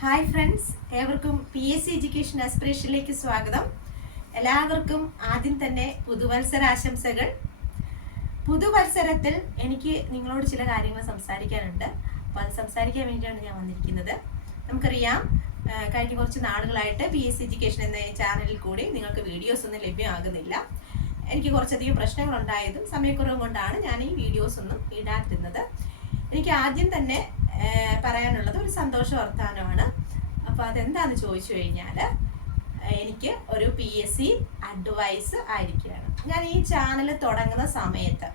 Hi friends, ഏവർക്കും PSC education ആസ്പിറേഷനിലേക്ക് സ്വാഗതം. എല്ലാവർക്കും ആദ്യം തന്നെ പുതുവത്സരാശംസകൾ. പുതുവത്സരത്തിൽ എനിക്ക് നിങ്ങളോട് ചില കാര്യങ്ങൾ സംസാരിക്കാനുണ്ട്. അപ്പോൾ അത് സംസാരിക്കാൻ വേണ്ടിയാണ് ഞാൻ വന്നിരിക്കുന്നത്. നമുക്കറിയാം, കഴിഞ്ഞ കുറച്ച് നാളുകളായിട്ട് PSC എഡ്യൂക്കേഷൻ എന്ന ചാനലിൽ കൂടി നിങ്ങൾക്ക് വീഡിയോസ് ഒന്നും ലഭ്യമാകുന്നില്ല. എനിക്ക് കുറച്ചധികം പ്രശ്നങ്ങളുണ്ടായതും സമയക്കുറവും കൊണ്ടാണ് ഞാൻ ഈ വീഡിയോസ് ഒന്നും ഇടാതിരുന്നത്. എനിക്ക് ആദ്യം തന്നെ പറയാനുള്ളത് ഒരു സന്തോഷ വർത്താനമാണ്. അപ്പോൾ അതെന്താണെന്ന് ചോദിച്ചു കഴിഞ്ഞാൽ, എനിക്ക് ഒരു PSC അഡ്വൈസ് ആയിരിക്കുകയാണ്. ഞാൻ ഈ ചാനൽ തുടങ്ങുന്ന സമയത്ത്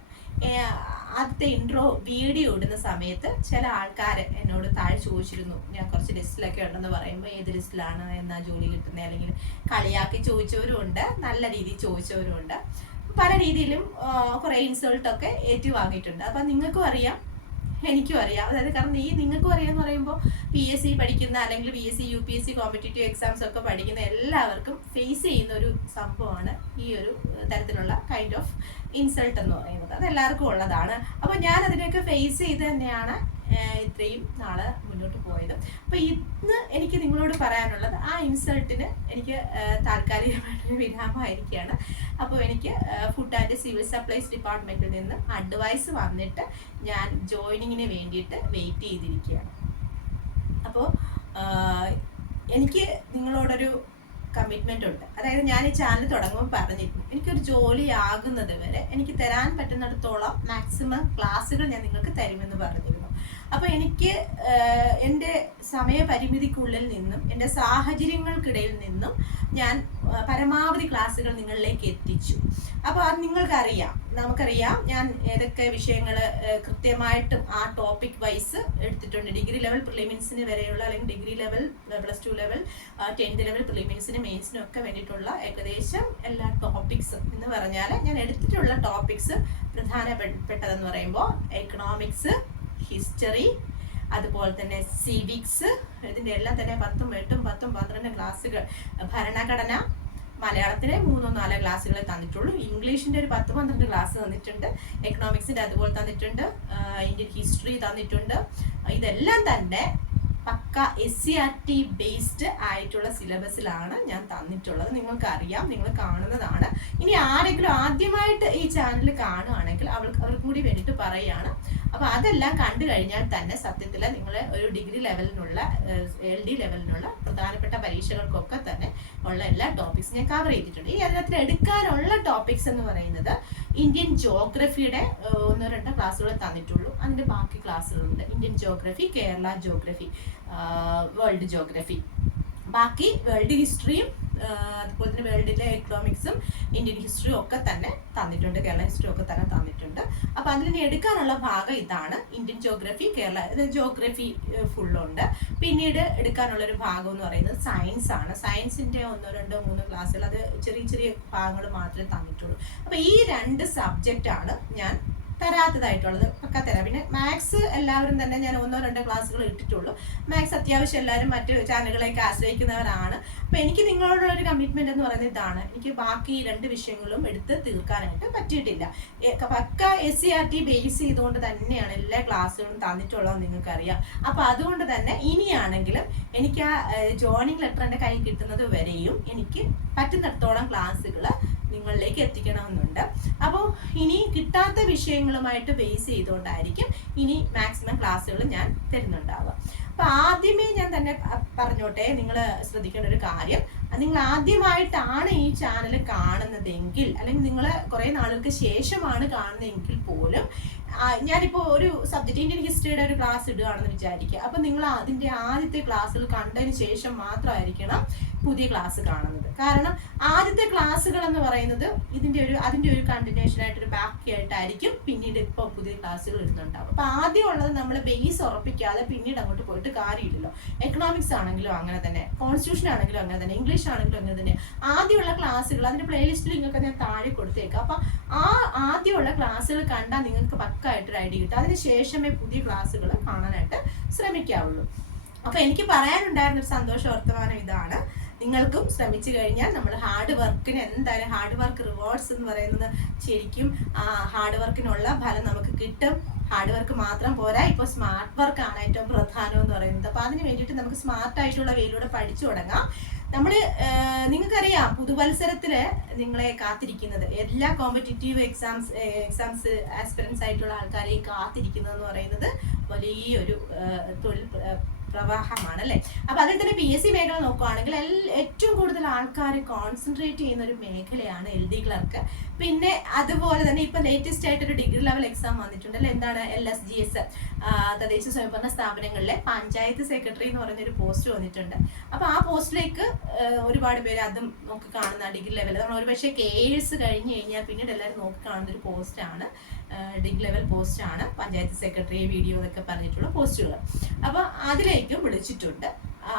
ആദ്യത്തെ ഇൻട്രോ വീഡിയോ ഇടുന്ന സമയത്ത് ചില ആൾക്കാർ എന്നോട് താഴെ ചോദിച്ചിരുന്നു, ഞാൻ കുറച്ച് ലിസ്റ്റിലൊക്കെ ഉണ്ടെന്ന് പറയുമ്പോൾ ഏത് ലിസ്റ്റിലാണ് എന്നാ ജോലി കിട്ടുന്നത്, അല്ലെങ്കിൽ കളിയാക്കി ചോദിച്ചവരും ഉണ്ട്, നല്ല രീതിയിൽ ചോദിച്ചവരും ഉണ്ട്. പല രീതിയിലും കുറേ ഇൻസൾട്ടൊക്കെ ഏറ്റുവാങ്ങിയിട്ടുണ്ട്. അപ്പം നിങ്ങൾക്കും അറിയാം, എനിക്കും അറിയാം. അതായത് കാരണം നിങ്ങൾക്കും അറിയാമെന്ന് പറയുമ്പോൾ PSC പഠിക്കുന്ന അല്ലെങ്കിൽ PSC UPSC കോമ്പറ്റേറ്റീവ് എക്സാംസ് ഒക്കെ പഠിക്കുന്ന എല്ലാവർക്കും ഫേസ് ചെയ്യുന്ന ഒരു സംഭവമാണ് ഈ ഒരു തരത്തിലുള്ള കൈൻഡ് ഓഫ് ഇൻസൾട്ട് എന്ന് പറയുന്നത്. അത് എല്ലാവർക്കും ഉള്ളതാണ്. അപ്പോൾ ഞാൻ അതിനെയൊക്കെ ഫേസ് ചെയ്ത് തന്നെയാണ് ഇത്രയും നാള് മുന്നോട്ട് പോയത്. അപ്പോൾ ഇന്ന് എനിക്ക് നിങ്ങളോട് പറയാനുള്ളത്, ആ ഇൻസൾട്ടിന് എനിക്ക് താൽക്കാലികമായിട്ടൊരു വിരാമമായിരിക്കുകയാണ്. അപ്പോൾ എനിക്ക് ഫുഡ് ആൻഡ് സിവിൽ സപ്ലൈസ് ഡിപ്പാർട്ട്മെൻറ്റിൽ നിന്ന് അഡ്വൈസ് വന്നിട്ട് ഞാൻ ജോയിനിങ്ങിന് വേണ്ടിയിട്ട് വെയിറ്റ് ചെയ്തിരിക്കുകയാണ്. അപ്പോൾ എനിക്ക് നിങ്ങളോടൊരു കമ്മിറ്റ്മെൻ്റ് ഉണ്ട്. അതായത് ഞാൻ ഈ ചാനൽ തുടങ്ങുമ്പോൾ പറഞ്ഞിരുന്നു, എനിക്കൊരു ജോലി ആകുന്നത് വരെ എനിക്ക് തരാൻ പറ്റുന്നിടത്തോളം മാക്സിമം ക്ലാസ്സുകൾ ഞാൻ നിങ്ങൾക്ക് തരുമെന്ന് പറഞ്ഞിരുന്നു. അപ്പോൾ എനിക്ക് എൻ്റെ സമയപരിമിതിക്കുള്ളിൽ നിന്നും എൻ്റെ സാഹചര്യങ്ങൾക്കിടയിൽ നിന്നും ഞാൻ പരമാവധി ക്ലാസ്സുകൾ നിങ്ങളിലേക്ക് എത്തിച്ചു. അപ്പോൾ അത് നമുക്കറിയാം ഞാൻ ഏതൊക്കെ വിഷയങ്ങൾ കൃത്യമായിട്ടും ആ ടോപ്പിക് വൈസ് എടുത്തിട്ടുണ്ട്. ഡിഗ്രി ലെവൽ പ്രിലിമിൻസിന് വരെയുള്ള, അല്ലെങ്കിൽ degree level +2 level 10th level പ്രിലിമിൻസിന് മെയിൻസിനും ഒക്കെ വേണ്ടിയിട്ടുള്ള ഏകദേശം എല്ലാ ടോപ്പിക്സും എന്ന് പറഞ്ഞാൽ ഞാൻ എടുത്തിട്ടുള്ള ടോപ്പിക്സ് പ്രധാനപ്പെട്ടതെന്ന് പറയുമ്പോൾ എക്കണോമിക്സ്, ഹിസ്റ്ററി, അതുപോലെ തന്നെ സിവിക്സ്, ഇതിൻ്റെ എല്ലാം തന്നെ 10, 8, 10, 12 ക്ലാസ്സുകൾ. ഭരണഘടന മലയാളത്തിലെ 3-4 ക്ലാസ്സുകൾ തന്നിട്ടുള്ളൂ. ഇംഗ്ലീഷിൻ്റെ ഒരു 10-12 ക്ലാസ് തന്നിട്ടുണ്ട്. എക്കണോമിക്സിൻ്റെ അതുപോലെ തന്നിട്ടുണ്ട്. ഇന്ത്യൻ ഹിസ്റ്ററി തന്നിട്ടുണ്ട്. ഇതെല്ലാം തന്നെ പക്ക SCRT ബേസ്ഡ് ആയിട്ടുള്ള സിലബസിലാണ് ഞാൻ തന്നിട്ടുള്ളത്. നിങ്ങൾക്കറിയാം, നിങ്ങൾ കാണുന്നതാണ്. ഇനി ആരെങ്കിലും ആദ്യമായിട്ട് ഈ ചാനൽ കാണുകയാണെങ്കിൽ അവർക്ക് കൂടി വേണ്ടിയിട്ട് പറയുകയാണ്. അപ്പോൾ അതെല്ലാം കണ്ടു കഴിഞ്ഞാൽ തന്നെ സത്യത്തിൽ നിങ്ങൾ ഒരു ഡിഗ്രി ലെവലിനുള്ള LD ലെവലിനുള്ള പ്രധാനപ്പെട്ട പരീക്ഷകൾക്കൊക്കെ തന്നെ ഉള്ള എല്ലാ ടോപ്പിക്സും ഞാൻ കവർ ചെയ്തിട്ടുണ്ട്. ഇനി അതിനകത്ത് എടുക്കാനുള്ള ടോപ്പിക്സ് എന്ന് പറയുന്നത് ഇന്ത്യൻ ജോഗ്രഫിയുടെ 1-2 ക്ലാസ്സുകൾ തന്നിട്ടുള്ളൂ. അതിൻ്റെ ബാക്കി ക്ലാസ്സുകളുണ്ട്. Indian geography, Kerala geography, world geography, ബാക്കി വേൾഡ് ഹിസ്റ്ററിയും അതുപോലെ തന്നെ വേൾഡിലെ എക്കണോമിക്സും ഇന്ത്യൻ ഹിസ്റ്ററിയും ഒക്കെ തന്നെ തന്നിട്ടുണ്ട്. കേരള ഹിസ്റ്ററി ഒക്കെ തന്നെ തന്നിട്ടുണ്ട്. അപ്പോൾ അതിന് എടുക്കാനുള്ള ഭാഗം ഇതാണ്. ഇന്ത്യൻ ജോഗ്രഫി, കേരള ജോഗ്രഫി ഫുള്ളുണ്ട്. പിന്നീട് എടുക്കാനുള്ളൊരു ഭാഗം എന്ന് പറയുന്നത് സയൻസ് ആണ്. സയൻസിൻ്റെ 1, 2, 3 ക്ലാസ്സുകൾ, അത് ചെറിയ ചെറിയ ഭാഗങ്ങൾ മാത്രമേ തന്നിട്ടുള്ളൂ. അപ്പോൾ ഈ 2 സബ്ജക്റ്റാണ് ഞാൻ തരാത്തതായിട്ടുള്ളത്. പക്ക തരാം. പിന്നെ മാത്സ് എല്ലാവരും തന്നെ ഞാൻ 1-2 ക്ലാസ്സുകൾ ഇട്ടിട്ടുള്ളൂ. മാത്സ് അത്യാവശ്യം എല്ലാവരും മറ്റു ചാനലുകളെയൊക്കെ ആശ്രയിക്കുന്നവരാണ്. അപ്പോൾ എനിക്ക് നിങ്ങളോടുള്ള ഒരു കമ്മിറ്റ്മെന്റ് എന്ന് പറയുന്നത് ഇതാണ്. എനിക്ക് ബാക്കി 2 വിഷയങ്ങളും എടുത്ത് തീർക്കാനായിട്ട് പറ്റിയിട്ടില്ല. പക്ക SCRT ബേസ് ചെയ്തുകൊണ്ട് തന്നെയാണ് എല്ലാ ക്ലാസ്സുകളും തന്നിട്ടുള്ളതെന്ന് നിങ്ങൾക്കറിയാം. അപ്പോൾ അതുകൊണ്ട് തന്നെ ഇനിയാണെങ്കിലും എനിക്ക് ആ ജോയിനിങ് ലെറ്റർ എൻ്റെ കയ്യിൽ കിട്ടുന്നത് വരെയും എനിക്ക് പറ്റുന്നിടത്തോളം ക്ലാസ്സുകൾ നിങ്ങളിലേക്ക് എത്തിക്കണമെന്നുണ്ട്. അപ്പോൾ ഇനി കിട്ടാത്ത വിഷയങ്ങളുമായിട്ട് ബേസ് ചെയ്തുകൊണ്ടായിരിക്കും ഇനി മാക്സിമം ക്ലാസ്സുകൾ ഞാൻ തരുന്നുണ്ടാവുക. അപ്പോൾ ആദ്യമേ ഞാൻ തന്നെ പറഞ്ഞോട്ടെ, നിങ്ങൾ ശ്രദ്ധിക്കേണ്ട ഒരു കാര്യം, നിങ്ങൾ ആദ്യമായിട്ടാണ് ഈ ചാനൽ കാണുന്നതെങ്കിൽ, അല്ലെങ്കിൽ നിങ്ങൾ കുറേ നാളുകൾക്ക് ശേഷമാണ് കാണുന്നതെങ്കിൽ പോലും, ഞാനിപ്പോൾ ഒരു സബ്ജക്റ്റ് ഇന്ത്യൻ ഹിസ്റ്ററിയുടെ ഒരു ക്ലാസ് ഇടുകയാണെന്ന് വിചാരിക്കുക. അപ്പോൾ നിങ്ങൾ അതിൻ്റെ ആദ്യത്തെ ക്ലാസ്സിൽ കണ്ടതിന് ശേഷം മാത്രമായിരിക്കണം പുതിയ ക്ലാസ് കാണുന്നത്. കാരണം ആദ്യത്തെ ക്ലാസ്സുകൾ എന്ന് പറയുന്നത് അതിൻ്റെ ഒരു കണ്ടിന്യൂഷൻ ആയിട്ടൊരു ബാക്കിയായിട്ടായിരിക്കും പിന്നീട് ഇപ്പോൾ പുതിയ ക്ലാസ്സുകൾ ഇടുന്നുണ്ടാവും. അപ്പോൾ ആദ്യം ഉള്ളത് നമ്മൾ ബേസ് ഉറപ്പിക്കാതെ പിന്നീട് അങ്ങോട്ട് പോയിട്ട് കാര്യമില്ലല്ലോ. എക്കണോമിക്സ് ആണെങ്കിലും അങ്ങനെ തന്നെ, കോൺസ്റ്റിറ്റ്യൂഷൻ ആണെങ്കിലും അങ്ങനെ തന്നെ, ഇംഗ്ലീഷ് ആണെങ്കിലും അങ്ങനെ തന്നെ. ആദ്യമുള്ള ക്ലാസ്സുകൾ അതിൻ്റെ പ്ലേലിസ്റ്റ് നിങ്ങൾക്ക് ഞാൻ താഴെ കൊടുത്തേക്കാം. അപ്പോൾ ആ ആദ്യമുള്ള ക്ലാസ്സുകൾ കണ്ടാൽ നിങ്ങൾക്ക് പക്കായിട്ടൊരു ഐഡിയ കിട്ടും. അതിന് ശേഷമേ പുതിയ ക്ലാസ്സുകൾ കാണാനായിട്ട് ശ്രമിക്കാവുള്ളൂ. അപ്പോൾ എനിക്ക് പറയാനുണ്ടായിരുന്ന ഒരു സന്തോഷ വർത്തമാനം ഇതാണ്. നിങ്ങൾക്കും ശ്രമിച്ചു കഴിഞ്ഞാൽ നമ്മൾ ഹാർഡ് വർക്കിന് എന്തായാലും ഹാർഡ് വർക്ക് റിവാർഡ്സ് എന്ന് പറയുന്നത് ശരിക്കും ആ ഹാർഡ് വർക്കിനുള്ള ഫലം നമുക്ക് കിട്ടും. ഹാർഡ് വർക്ക് മാത്രം പോരാ, ഇപ്പോൾ സ്മാർട്ട് വർക്കാണ് ഏറ്റവും പ്രധാനം എന്ന് പറയുന്നത്. അപ്പോൾ അതിന് വേണ്ടിയിട്ട് നമുക്ക് സ്മാർട്ടായിട്ടുള്ള വേയിലൂടെ പഠിച്ചു തുടങ്ങാം. നിങ്ങൾക്കറിയാം പുതുവത്സരത്തിൽ നിങ്ങളെ കാത്തിരിക്കുന്നത് എല്ലാ കോമ്പറ്റേറ്റീവ് എക്സാംസ് ആസ്പിറൻസ് ആയിട്ടുള്ള ആൾക്കാരെയും കാത്തിരിക്കുന്നതെന്ന് പറയുന്നത് വലിയൊരു തൊഴിൽ പ്രവാഹമാണ് അല്ലേ. അപ്പൊ അതിൽ തന്നെ PSC മേഖല നോക്കുകയാണെങ്കിൽ ഏറ്റവും കൂടുതൽ ആൾക്കാർ കോൺസെൻട്രേറ്റ് ചെയ്യുന്ന ഒരു മേഖലയാണ് LD ക്ലർക്ക്. പിന്നെ അതുപോലെ തന്നെ ഇപ്പൊ ലേറ്റസ്റ്റ് ആയിട്ടൊരു ഡിഗ്രി ലെവൽ എക്സാം വന്നിട്ടുണ്ടല്ലോ, എന്താണ് LSGS, തദ്ദേശ സ്വയംഭരണ സ്ഥാപനങ്ങളിലെ പഞ്ചായത്ത് സെക്രട്ടറി എന്ന് പറയുന്നൊരു പോസ്റ്റ് വന്നിട്ടുണ്ട്. അപ്പൊ ആ പോസ്റ്റിലേക്ക് ഒരുപാട് പേര് അതും നോക്കി കാണുന്ന ഡിഗ്രി ലെവൽ, നമ്മൾ ഒരുപക്ഷെ KS കഴിഞ്ഞ് കഴിഞ്ഞാൽ പിന്നീട് എല്ലാവരും നോക്കി കാണുന്ന ഒരു പോസ്റ്റാണ്, ഡിഗ്രി ലെവൽ പോസ്റ്റാണ് പഞ്ചായത്ത് സെക്രട്ടറി വീഡിയോ എന്നൊക്കെ പറഞ്ഞിട്ടുള്ള പോസ്റ്റുകൾ. അപ്പോൾ അതിലേക്കും വിളിച്ചിട്ടുണ്ട്.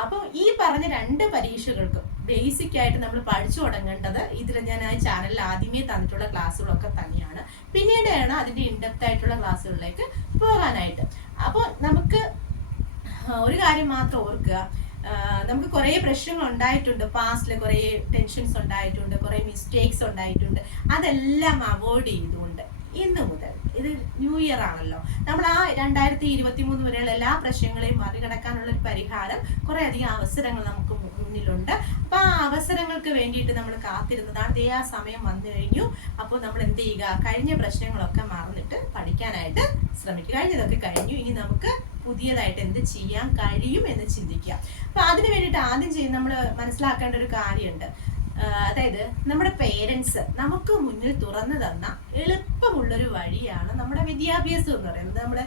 അപ്പോൾ ഈ പറഞ്ഞ 2 പരീക്ഷകൾക്കും ബേസിക് ആയിട്ട് നമ്മൾ പഠിച്ചു തുടങ്ങേണ്ടത് ഇതിൽ ഞാൻ ആ ചാനലിൽ ആദ്യമേ തന്നിട്ടുള്ള ക്ലാസ്സുകളൊക്കെ തന്നെയാണ്. പിന്നീടാണ് അതിൻ്റെ ഇൻഡെപ്ത് ആയിട്ടുള്ള ക്ലാസ്സുകളിലേക്ക് പോകാനായിട്ട്. അപ്പോൾ നമുക്ക് ഒരു കാര്യം മാത്രം ഓർക്കുക, നമുക്ക് കുറേ പ്രശ്നങ്ങൾ ഉണ്ടായിട്ടുണ്ട്, പാസ്റ്റിൽ കുറേ ടെൻഷൻസ് ഉണ്ടായിട്ടുണ്ട്, കുറേ മിസ്റ്റേക്സ് ഉണ്ടായിട്ടുണ്ട്. അതെല്ലാം അവോയ്ഡ് ചെയ്തുകൊണ്ട് ഇന്ന് മുതൽ, ഇത് ന്യൂ ഇയർ ആണല്ലോ, നമ്മൾ ആ 2023 വരെയുള്ള എല്ലാ പ്രശ്നങ്ങളെയും മറികടക്കാനുള്ള ഒരു പരിഹാരം, കുറേ അധികം അവസരങ്ങൾ നമുക്ക് മുന്നിലുണ്ട്. അപ്പൊ ആ അവസരങ്ങൾക്ക് വേണ്ടിയിട്ട് നമ്മൾ കാത്തിരുന്നതാണ്. ആ സമയം വന്നു കഴിഞ്ഞു. അപ്പോൾ നമ്മൾ എന്ത് ചെയ്യുക, കഴിഞ്ഞ പ്രശ്നങ്ങളൊക്കെ മറന്നിട്ട് പഠിക്കാനായിട്ട് ശ്രമിക്കുക. കഴിഞ്ഞതൊക്കെ കഴിഞ്ഞു, ഇനി നമുക്ക് പുതിയതായിട്ട് എന്ത് ചെയ്യാൻ കഴിയും എന്ന് ചിന്തിക്കുക. അപ്പൊ അതിന് വേണ്ടിയിട്ട് ആദ്യം നമ്മൾ മനസ്സിലാക്കേണ്ട ഒരു കാര്യമുണ്ട്. അതായത് നമ്മുടെ പേരൻസ് നമുക്ക് മുന്നിൽ തുറന്നു തന്ന എളുപ്പമുള്ളൊരു വഴിയാണ് നമ്മുടെ വിദ്യാഭ്യാസം എന്ന് പറയുന്നത്. നമ്മൾ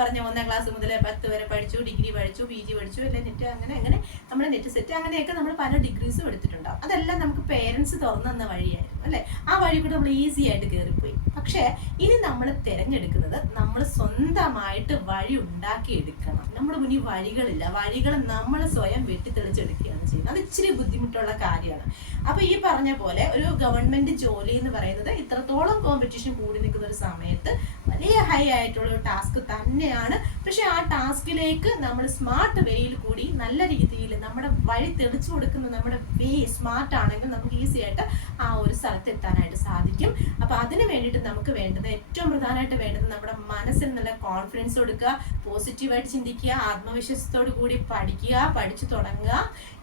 പറഞ്ഞ 1ാം ക്ലാസ് മുതൽ 10 വരെ പഠിച്ചു, ഡിഗ്രി പഠിച്ചു, PG പഠിച്ചു, അല്ലെ നെറ്റ്, അങ്ങനെ നമ്മൾ നെറ്റ് സെറ്റ്, അങ്ങനെയൊക്കെ നമ്മൾ പല ഡിഗ്രീസും എടുത്തിട്ടുണ്ടാവും. അതെല്ലാം നമുക്ക് പേരൻസ് തുറന്നു തന്ന വഴിയായിരുന്നു അല്ലെ. ആ വഴി കൂടെ നമ്മൾ ഈസി ആയിട്ട് കയറിപ്പോയി. പക്ഷെ ഇനി നമ്മൾ തിരഞ്ഞെടുക്കുന്നത് നമ്മൾ സ്വന്തമായിട്ട് വഴി ഉണ്ടാക്കിയെടുക്കണം. നമ്മുടെ മുന്നിൽ വഴികളില്ല, വഴികൾ നമ്മൾ സ്വയം വെട്ടിത്തെളിച്ചെടുക്കുകയാണ് ചെയ്യുന്നത്. അത് ഇച്ചിരി ബുദ്ധിമുട്ടുള്ള കാര്യമാണ്. അപ്പൊ ഈ പറഞ്ഞ പോലെ ഒരു ഗവൺമെന്റ് ജോലി എന്ന് പറയുന്നത് ഇത്രത്തോളം കോമ്പറ്റീഷൻ കൂടി നിൽക്കുന്ന ഒരു സമയത്ത് വലിയ ഹൈ ആയിട്ടുള്ള ഒരു ടാസ്ക് തന്നെയാണ്. പക്ഷെ ആ ടാസ്കിലേക്ക് നമ്മൾ സ്മാർട്ട് വേയിൽ കൂടി നല്ല രീതിയിൽ നമ്മുടെ വഴി തെളിച്ചു കൊടുക്കുന്ന നമ്മുടെ വേ സ്മാർട്ട് ആണെങ്കിൽ നമുക്ക് ഈസി ആയിട്ട് ആ ഒരു സ്ഥലത്ത് എത്താനായിട്ട് സാധിക്കും. അപ്പൊ അതിന് വേണ്ടിയിട്ട് നമുക്ക് വേണ്ടത്, ഏറ്റവും പ്രധാനമായിട്ട് വേണ്ടത്, നമ്മുടെ മനസ്സിൽ നല്ല കോൺഫിഡൻസ് കൊടുക്കുക, പോസിറ്റീവായിട്ട് ചിന്തിക്കുക, ആത്മവിശ്വാസത്തോടു കൂടി പഠിക്കുക, പഠിച്ചു തുടങ്ങുക.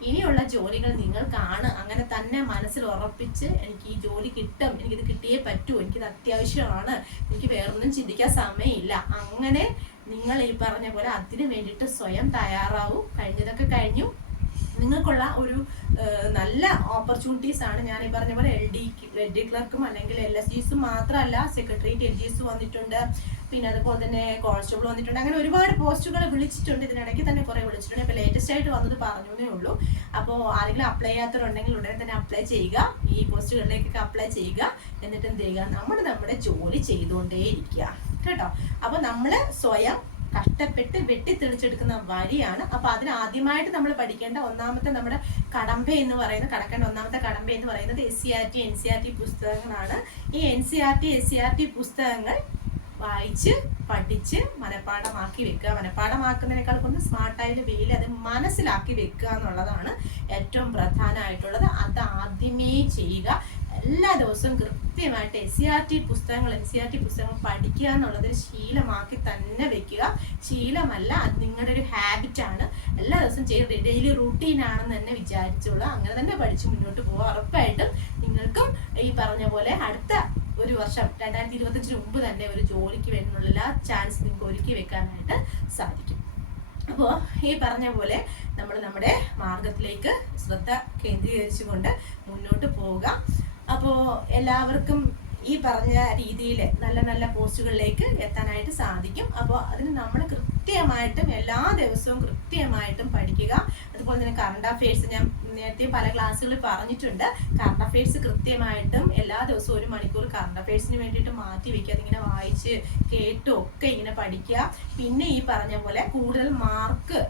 ഇനിയുള്ള ജോലികൾ നിങ്ങൾക്കാണ്. അങ്ങനെ തന്നെ മനസ്സിൽ ഉറപ്പിച്ച് എനിക്ക് ഈ ജോലി കിട്ടും, എനിക്കിത് കിട്ടിയേ പറ്റൂ, എനിക്കിത് അത്യാവശ്യമാണ്, എനിക്ക് വേറൊന്നും ചിന്തിക്കാൻ സമയമില്ല, അങ്ങനെ നിങ്ങൾ ഈ പറഞ്ഞ പോലെ അതിന് വേണ്ടിയിട്ട് സ്വയം തയ്യാറാവൂ. കഴിഞ്ഞതൊക്കെ കഴിഞ്ഞു. നിങ്ങൾക്കുള്ള ഒരു നല്ല ഓപ്പർച്യൂണിറ്റീസ് ആണ് ഞാൻ ഈ പറഞ്ഞ പോലെ LD ക്ലർക്കും അല്ലെങ്കിൽ LSGസും മാത്രമല്ല, സെക്രട്ടേറിയറ്റ് LGS വന്നിട്ടുണ്ട്, പിന്നെ അതുപോലെ തന്നെ കോൺസ്റ്റബിൾ വന്നിട്ടുണ്ട്. അങ്ങനെ ഒരുപാട് പോസ്റ്റുകൾ വിളിച്ചിട്ടുണ്ട്. ഇതിനിടയ്ക്ക് തന്നെ കുറേ വിളിച്ചിട്ടുണ്ട്. ഇപ്പോൾ ലേറ്റസ്റ്റ് ആയിട്ട് വന്നത് പറഞ്ഞേ ഉള്ളൂ. അപ്പോൾ ആരെങ്കിലും അപ്ലൈ ചെയ്യാത്തവരുണ്ടെങ്കിൽ ഉടനെ തന്നെ അപ്ലൈ ചെയ്യുക, ഈ പോസ്റ്റുകളിലേക്കൊക്കെ അപ്ലൈ ചെയ്യുക. എന്നിട്ട് എന്ത് ചെയ്യുക, നമ്മുടെ ജോലി ചെയ്തുകൊണ്ടേ ഇരിക്കുക കേട്ടോ. അപ്പോൾ നമ്മൾ സ്വയം കഷ്ടപ്പെട്ട് വെട്ടിത്തെളിച്ചെടുക്കുന്ന വഴിയാണ്. അപ്പൊ അതിന് ആദ്യമായിട്ട് നമ്മൾ പഠിക്കേണ്ട ഒന്നാമത്തെ നമ്മുടെ കടമ്പ എന്ന് പറയുന്നത്, കടക്കേണ്ട ഒന്നാമത്തെ കടമ്പ എന്ന് പറയുന്നത് SCRT NCRT പുസ്തകങ്ങളാണ്. ഈ NCRT SCRT പുസ്തകങ്ങൾ വായിച്ച് പഠിച്ച് മനഃപ്പാഠമാക്കി വെക്കുക. മനഃപ്പാഠമാക്കുന്നതിനേക്കാൾ ഒന്ന് സ്മാർട്ടായിട്ട് വേയിൽ അത് മനസ്സിലാക്കി വെക്കുക എന്നുള്ളതാണ് ഏറ്റവും പ്രധാനമായിട്ടുള്ളത്. അത് ആദ്യമേ ചെയ്യുക. എല്ലാ ദിവസവും കൃത്യമായിട്ട് NCRT പുസ്തകങ്ങൾ പഠിക്കുക എന്നുള്ളത് ശീലമാക്കി തന്നെ വെക്കുക. ശീലമല്ല, അത് നിങ്ങളുടെ ഒരു ഹാബിറ്റാണ്. എല്ലാ ദിവസവും ചെയ്ത് ഡെയിലി റൂട്ടീനാണെന്ന് തന്നെ വിചാരിച്ചോളൂ. അങ്ങനെ തന്നെ പഠിച്ച് മുന്നോട്ട് പോവുക. ഉറപ്പായിട്ടും നിങ്ങൾക്കും ഈ പറഞ്ഞ പോലെ അടുത്ത ഒരു വർഷം 2025 മുമ്പ് തന്നെ ഒരു ജോലിക്ക് വേണ്ടിയുള്ള എല്ലാ ചാൻസ് നിങ്ങൾക്ക് ഒരുക്കി വെക്കാനായിട്ട് സാധിക്കും. അപ്പോൾ ഈ പറഞ്ഞ പോലെ നമ്മൾ നമ്മുടെ മാർഗത്തിലേക്ക് ശ്രദ്ധ കേന്ദ്രീകരിച്ചുകൊണ്ട് മുന്നോട്ട് പോവുക. അപ്പോൾ എല്ലാവർക്കും ഈ പറഞ്ഞ രീതിയിൽ നല്ല നല്ല പോസ്റ്റുകളിലേക്ക് എത്താനായിട്ട് സാധിക്കും. അപ്പോൾ അതിന് നമ്മൾ കൃത്യമായിട്ടും എല്ലാ ദിവസവും കൃത്യമായിട്ടും പഠിക്കുക. അതുപോലെ തന്നെ കറണ്ട് അഫയേഴ്സ് ഞാൻ നേരത്തെ പല ക്ലാസ്സുകളിൽ പറഞ്ഞിട്ടുണ്ട്. കറണ്ട് അഫയേഴ്സ് കൃത്യമായിട്ടും എല്ലാ ദിവസവും 1 മണിക്കൂർ കറണ്ട് അഫയേഴ്സിന് വേണ്ടിയിട്ട് മാറ്റി വെക്കുക. അതിങ്ങനെ വായിച്ച് കേട്ടും ഒക്കെ ഇങ്ങനെ പഠിക്കുക. പിന്നെ ഈ പറഞ്ഞ പോലെ കൂടുതൽ മാർക്ക്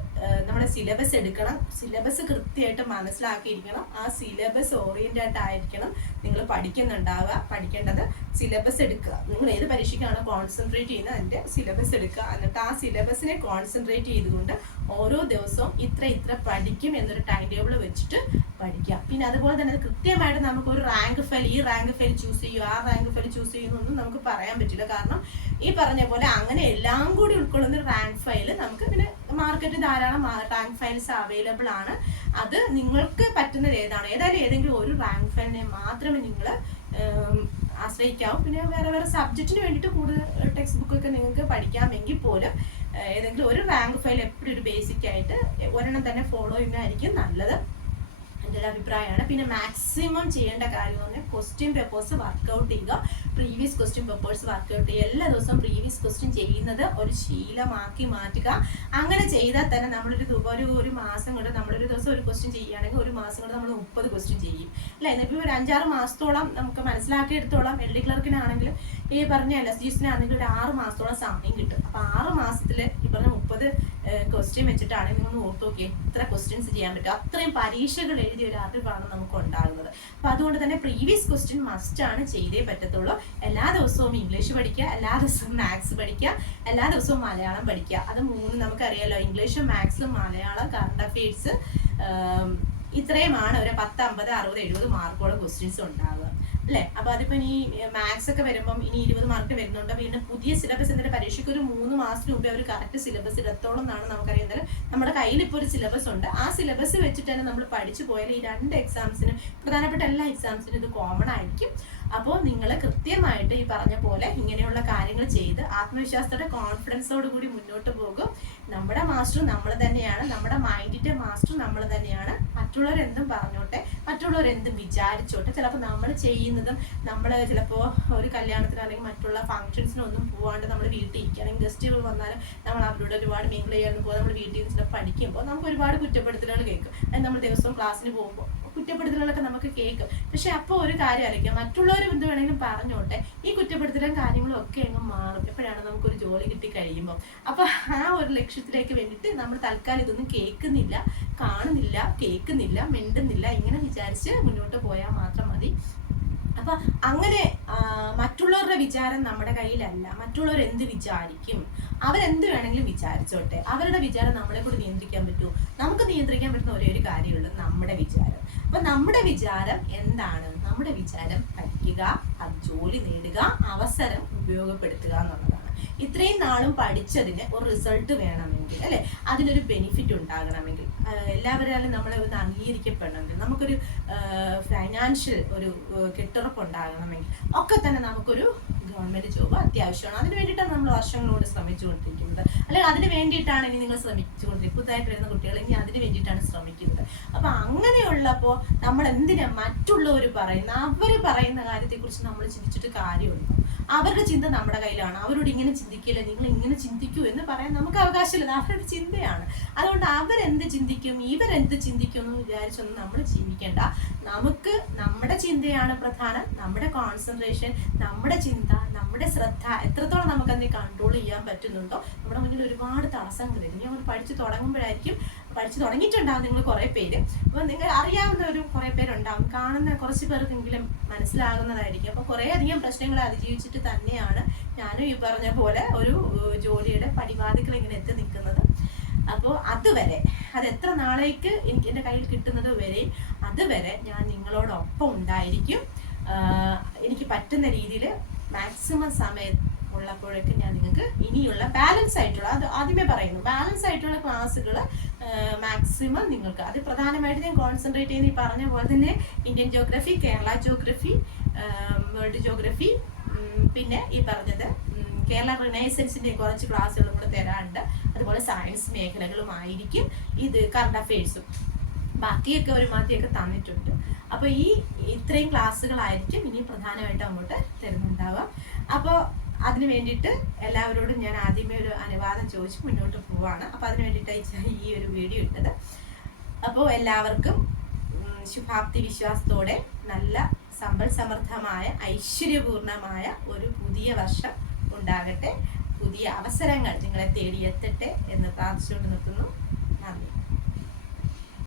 നമ്മുടെ സിലബസ് എടുക്കണം. സിലബസ് കൃത്യമായിട്ട് മനസ്സിലാക്കിയിരിക്കണം. ആ സിലബസ് ഓറിയന്റഡ് ആയിരിക്കണം നിങ്ങൾ പഠിക്കേണ്ടത്. സിലബസ് എടുക്കുക. നിങ്ങൾ ഏത് പരീക്ഷയ്ക്കാണോ കോൺസെൻട്രേറ്റ് ചെയ്യുന്നത് അതിൻ്റെ സിലബസ് എടുക്കുക. എന്നിട്ട് ആ സിലബസിനെ കോൺസെൻട്രേറ്റ് ചെയ്തുകൊണ്ട് ഓരോ ദിവസവും ഇത്ര പഠിക്കും എന്നൊരു ടൈം ടേബിൾ വെച്ചിട്ട് പഠിക്കാം. പിന്നെ അതുപോലെ തന്നെ കൃത്യമായിട്ട് നമുക്കൊരു റാങ്ക് ഫയൽ, ഈ റാങ്ക് ഫയൽ ചൂസ് ചെയ്യും, ആ റാങ്ക് ഫയൽ ചൂസ് ചെയ്യുന്നൊന്നും നമുക്ക് പറയാൻ പറ്റില്ല. കാരണം ഈ പറഞ്ഞ പോലെ അങ്ങനെ എല്ലാം കൂടി ഉൾക്കൊള്ളുന്ന റാങ്ക് ഫയൽ നമുക്ക്, പിന്നെ മാർക്കറ്റിൽ ധാരാളം റാങ്ക് ഫയൽസ് അവൈലബിൾ ആണ്. അത് നിങ്ങൾക്ക് പറ്റുന്നത് ഏതായാലും ഏതെങ്കിലും ഒരു റാങ്ക് ഫയലിനെ മാത്രമേ നിങ്ങൾ ആശ്രയിക്കാവും. പിന്നെ വേറെ സബ്ജക്റ്റിന് വേണ്ടിയിട്ട് കൂടുതൽ ടെക്സ്റ്റ് ബുക്കൊക്കെ നിങ്ങൾക്ക് പഠിക്കാമെങ്കിൽ പോലും ഏതെങ്കിലും ഒരു റാങ്ക് ഫയൽ എപ്പോഴും ഒരു ബേസിക് ആയിട്ട് ഒരെണ്ണം തന്നെ ഫോളോ ചെയ്യുന്നതായിരിക്കും നല്ലത്, എൻ്റെ ഒരു അഭിപ്രായമാണ്. പിന്നെ മാക്സിമം ചെയ്യേണ്ട കാര്യം എന്ന് പറഞ്ഞാൽ ക്വസ്റ്റ്യൻ പേപ്പേഴ്സ് വർക്കൗട്ട് ചെയ്യുക, പ്രീവിയസ് ക്വസ്റ്റ്യൻ പേപ്പേഴ്സ് വർക്കൗട്ട് ചെയ്യുക. എല്ലാ ദിവസവും പ്രീവിയസ് ക്വസ്റ്റ്യൻ ചെയ്യുന്നത് ഒരു ശീലമാക്കി മാറ്റുക. അങ്ങനെ ചെയ്താൽ തന്നെ ഒരു മാസം കൊണ്ട് നമ്മളൊരു ദിവസം ഒരു ക്വസ്റ്റ്യൻ ചെയ്യുകയാണെങ്കിൽ ഒരു മാസം കൊണ്ട് നമ്മൾ 30 ക്വസ്റ്റ്യൻ ചെയ്യും അല്ലേ. എന്നിപ്പോൾ ഒരു 5-6 മാസത്തോളം നമുക്ക് മനസ്സിലാക്കിയെടുത്തോളം LD ക്ലർക്കിനാണെങ്കിലും ഈ പറഞ്ഞ LSGസിനാണെങ്കിൽ ഒരു 6 മാസത്തോളം സമയം കിട്ടും. അപ്പോൾ 6 മാസത്തിൽ ഈ പറഞ്ഞ 30 ക്വസ്റ്റ്യൻ വെച്ചിട്ടാണെങ്കിൽ നിങ്ങൾ ഓർത്ത് നോക്കിയേ ഇത്ര ക്വസ്റ്റ്യൻസ് ചെയ്യാൻ പറ്റും. അത്രയും പരീക്ഷകൾ എഴുതിയ ഒരു അറിവാണ് നമുക്ക് ഉണ്ടാകുന്നത്. അപ്പോൾ അതുകൊണ്ട് തന്നെ പ്രീവിയസ് ക്വസ്റ്റ്യൻ മസ്റ്റ് ആണ്, ചെയ്തേ പറ്റത്തുള്ളൂ. എല്ലാ ദിവസവും ഇംഗ്ലീഷ് പഠിക്കുക, എല്ലാ ദിവസവും മാത്സ് പഠിക്കുക, എല്ലാ ദിവസവും മലയാളം പഠിക്കുക. അത് 3 നമുക്കറിയാലോ, ഇംഗ്ലീഷും മാത്സും മലയാളം കറണ്ട് അഫെയർസ്, ഇത്രയുമാണ് ഒരു 10, 50, 60, 70 മാർക്കോളം ക്വസ്റ്റ്യൻസ് ഉണ്ടാവുക അല്ലേ. അപ്പോൾ അതിപ്പോൾ ഇനി മാത്സ് ഒക്കെ വരുമ്പം ഇനി 20 മാർക്ക് വരുന്നുണ്ട്. വീണ്ടും പുതിയ സിലബസ് എന്തെങ്കിലും പരീക്ഷയ്ക്ക് ഒരു 3 മാസത്തിന് മുമ്പേ അവർ കറക്റ്റ് സിലബസ് ഇടത്തോളം എന്നാണ് നമുക്കറിയുന്നത്. നമ്മുടെ കയ്യിൽ ഇപ്പോൾ ഒരു സിലബസ് ഉണ്ട്. ആ സിലബസ് വെച്ചിട്ട് തന്നെ നമ്മൾ പഠിച്ചു പോയാൽ ഈ 2 എക്സാംസിനും, പ്രധാനപ്പെട്ട എല്ലാ എക്സാംസിനും ഇത് കോമൺ ആയിരിക്കും. അപ്പോൾ നിങ്ങൾ കൃത്യമായിട്ട് ഈ പറഞ്ഞ പോലെ ഇങ്ങനെയുള്ള കാര്യങ്ങൾ ചെയ്ത് ആത്മവിശ്വാസത്തോടെ കോൺഫിഡൻസോട് കൂടി മുന്നോട്ട് പോകും. നമ്മുടെ മാസ്റ്റർ നമ്മൾ തന്നെയാണ്, നമ്മുടെ മൈൻഡിന്റെ മാസ്റ്റർ നമ്മൾ തന്നെയാണ്. മറ്റുള്ളവരെന്തും പറഞ്ഞോട്ടെ, മറ്റുള്ളവരെന്തും വിചാരിച്ചോട്ടെ. ചിലപ്പോൾ നമ്മൾ ചെയ്യുന്നതും, നമ്മൾ ചിലപ്പോൾ ഒരു കല്യാണത്തിന് അല്ലെങ്കിൽ മറ്റുള്ള ഫംഗ്ഷൻസിനൊന്നും പോവാണ്ട് നമ്മൾ വീട്ടിൽ ഇരിക്കുകയാണെങ്കിൽ ഗസ്റ്റുകൾ വന്നാലും നമ്മൾ അവരോട് ഒരുപാട് മിങ്കിൾ ചെയ്യാൻ പോകും. നമ്മൾ വീട്ടിൽ നിന്ന് ചിലപ്പോൾ പഠിക്കുമ്പോൾ നമുക്ക് ഒരുപാട് കുറ്റപ്പെടുത്തലുകൾ കേൾക്കും. അത് നമ്മൾ ദിവസവും ക്ലാസ്സിന് പോകുമ്പോൾ കുറ്റപ്പെടുത്തലുകളൊക്കെ നമുക്ക് കേൾക്കും. പക്ഷെ അപ്പോൾ ഒരു കാര്യം അറിയിക്കാം, മറ്റുള്ളവർ എന്ത് വേണമെങ്കിലും പറഞ്ഞോട്ടെ, ഈ കുറ്റപ്പെടുത്തലും കാര്യങ്ങളും ഒക്കെ അങ്ങ് മാറും എപ്പോഴാണ് നമുക്കൊരു ജോലി കിട്ടി കഴിയുമ്പോൾ. അപ്പോൾ ആ ഒരു ലക്ഷ്യത്തിലേക്ക് വേണ്ടിയിട്ട് നമ്മൾ തൽക്കാലം ഇതൊന്നും കേൾക്കുന്നില്ല, കാണുന്നില്ല, കേൾക്കുന്നില്ല, മിണ്ടുന്നില്ല, ഇങ്ങനെ വിചാരിച്ച് മുന്നോട്ട് പോയാൽ മാത്രം മതി. അപ്പൊ അങ്ങനെ മറ്റുള്ളവരുടെ വിചാരം നമ്മുടെ കയ്യിലല്ല. മറ്റുള്ളവർ എന്ത് വിചാരിക്കും, അവരെന്ത് വേണമെങ്കിലും വിചാരിച്ചോട്ടെ, അവരുടെ വിചാരം നമ്മളെ കൂടി നിയന്ത്രിക്കാൻ പറ്റുമോ? നമുക്ക് നിയന്ത്രിക്കാൻ പറ്റുന്ന ഒരേ ഒരു കാര്യമുള്ളൂ, നമ്മുടെ വിചാരം. അപ്പൊ നമ്മുടെ വിചാരം എന്താണ്? നമ്മുടെ വിചാരം പഠിക്കുക, അത് ജോലി നേടുക, അവസരം ഉപയോഗപ്പെടുത്തുക എന്നുള്ളതാണ്. ഇത്രയും നാളും പഠിച്ചതിന് ഒരു റിസൾട്ട് വേണമെങ്കിൽ അല്ലെ, അതിനൊരു ബെനിഫിറ്റ് ഉണ്ടാകണമെങ്കിൽ, എല്ലാവരും നമ്മളെ ഒന്ന് അംഗീകരിക്കപ്പെടണമെങ്കിൽ, നമുക്കൊരു ഫൈനാൻഷ്യൽ ഒരു കെട്ടുറപ്പ് ഉണ്ടാകണമെങ്കിൽ ഒക്കെ തന്നെ നമുക്കൊരു ഗവൺമെന്റ് ജോബ് അത്യാവശ്യമാണ്. അതിന് വേണ്ടിയിട്ടാണ് നമ്മൾ വർഷങ്ങളോട് ശ്രമിച്ചുകൊണ്ടിരിക്കുന്നത്. അല്ലെങ്കിൽ അതിന് വേണ്ടിയിട്ടാണ് ഇനി നിങ്ങൾ ശ്രമിച്ചുകൊണ്ടിരിക്കുന്നത്. പുതുതായിട്ട് വരുന്ന കുട്ടികൾ ഇനി അതിന് വേണ്ടിയിട്ടാണ് ശ്രമിക്കുന്നത്. അപ്പൊ അങ്ങനെയുള്ളപ്പോൾ നമ്മൾ എന്തിനാ മറ്റുള്ളവർ പറയുന്ന, അവർ പറയുന്ന കാര്യത്തെക്കുറിച്ച് നമ്മൾ ചിന്തിച്ചിട്ട് കാര്യമുണ്ടോ? അവരുടെ ചിന്ത നമ്മുടെ കയ്യിലാണ്. അവരോട് ഇങ്ങനെ ചിന്തിക്കില്ല, നിങ്ങൾ ഇങ്ങനെ ചിന്തിക്കൂ എന്ന് പറയാൻ നമുക്ക് അവകാശമില്ല, അവരുടെ ചിന്തയാണ്. അതുകൊണ്ട് അവരെന്ത് ചിന്തിക്കും, ഇവരെന്ത് ചിന്തിക്കും എന്ന് വിചാരിച്ചൊന്നും നമ്മൾ ചിന്തിക്കേണ്ട. നമുക്ക് നമ്മുടെ ചിന്തയാണ് പ്രധാനം. നമ്മുടെ കോൺസെൻട്രേഷൻ, നമ്മുടെ ചിന്ത, നമ്മുടെ ശ്രദ്ധ എത്രത്തോളം നമുക്ക് അതിനെ കൺട്രോൾ ചെയ്യാൻ പറ്റുന്നുണ്ടോ. നമ്മുടെ മുന്നിൽ ഒരുപാട് തടസ്സങ്ങൾ വരും. നമ്മൾ പഠിച്ചു തുടങ്ങിയിട്ടുണ്ടാവും നിങ്ങൾ കുറേ പേര്. അപ്പോൾ നിങ്ങൾ അറിയാവുന്ന ഒരു കുറേ പേരുണ്ടാവും, കാണുന്ന കുറച്ച് പേർക്കെങ്കിലും മനസ്സിലാകുന്നതായിരിക്കും. അപ്പോൾ കുറേ അധികം പ്രശ്നങ്ങളെ അതിജീവിച്ചിട്ട് തന്നെയാണ് ഞാനും ഈ പറഞ്ഞ പോലെ ഒരു ജോലിയുടെ പടിവാതിക്കൽ ഇങ്ങനെ എത്തി നിൽക്കുന്നത്. അപ്പോൾ അതുവരെ, അത് എത്ര നാളേക്ക് എനിക്ക് എൻ്റെ കയ്യിൽ കിട്ടുന്നത് വരെ, അതുവരെ ഞാൻ നിങ്ങളോടൊപ്പം ഉണ്ടായിരിക്കും. എനിക്ക് പറ്റുന്ന രീതിയിൽ മാക്സിമം സമയം ഉള്ളപ്പോഴേക്കും ഞാൻ നിങ്ങൾക്ക് ഇനിയുള്ള ബാലൻസ് ആയിട്ടുള്ള, അത് ആദ്യമേ പറയുന്നു, ബാലൻസ് ആയിട്ടുള്ള ക്ലാസ്സുകൾ മാക്സിമം നിങ്ങൾക്ക്, അത് പ്രധാനമായിട്ട് ഞാൻ കോൺസെൻട്രേറ്റ് ചെയ്യുന്ന ഈ പറഞ്ഞ പോലെ തന്നെ Indian geography, Kerala geography, world geography, പിന്നെ ഈ പറഞ്ഞത് കേരള റിനൈസൻസിന്റെ കുറച്ച് ക്ലാസ്സുകളും കൂടെ തരാറുണ്ട്. അതുപോലെ സയൻസ് മേഖലകളുമായിരിക്കും ഇത്, കറണ്ട് അഫെയർസും ബാക്കിയൊക്കെ ഒരു മാറ്റിയൊക്കെ തന്നിട്ടുണ്ട്. അപ്പോൾ ഈ ഇത്രയും ക്ലാസ്സുകളായിരിക്കും ഇനി പ്രധാനമായിട്ടും അങ്ങോട്ട് തരുന്നുണ്ടാവുക. അപ്പോൾ അതിന് വേണ്ടിയിട്ട് എല്ലാവരോടും ഞാൻ ആദ്യമേ ഒരു അനുവാദം ചോദിച്ച് മുന്നോട്ട് പോവാണ്. അപ്പോൾ അതിന് വേണ്ടിയിട്ടാണ് ഈ ഒരു വീഡിയോ ഇട്ടത്. അപ്പോൾ എല്ലാവർക്കും ശുഭാപ്തി വിശ്വാസത്തോടെ നല്ല സമ്പൽ സമൃദ്ധമായ ഐശ്വര്യപൂർണമായ ഒരു പുതിയ വർഷം ഉണ്ടാകട്ടെ. പുതിയ അവസരങ്ങൾ നിങ്ങളെ തേടിയെത്തട്ടെ എന്ന് പ്രാർത്ഥിച്ചുകൊണ്ട് നിൽക്കുന്നു. നന്ദി.